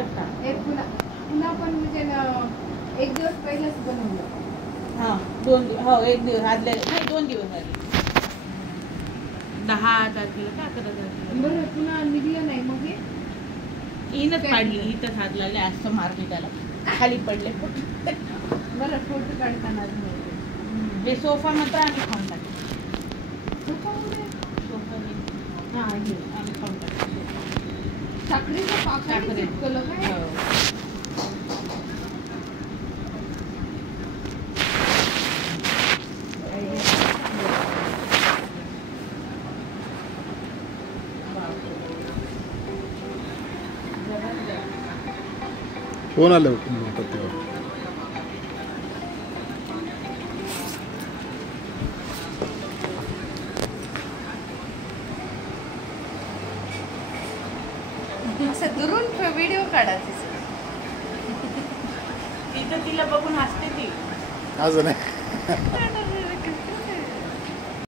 हे पुन्हा पुन्हा पण म्हणजे एक दिवस पहिलेच बनवलं. हां 2 दिवस हो 1 दिवस आदल्या नाही 2 दिवस आधी 10 तारखेला का 11 तारखेला बरं पुन्हा निघलं नाही मग हे इनच पाडली इथंच हात लागले असं मारली त्याला खाली पडले बरं फोटो काढताना हे सोफा मात्र आम्ही खाऊन टाकले सोफा हां हे आम्ही खाऊन टाकले साखरेचं पाकाने चिपकलं काय फोन आलं होतं तेव्हा असं दुरून व्हिडिओ काढायचे तिथं तिला बघून हसते ती असं नाही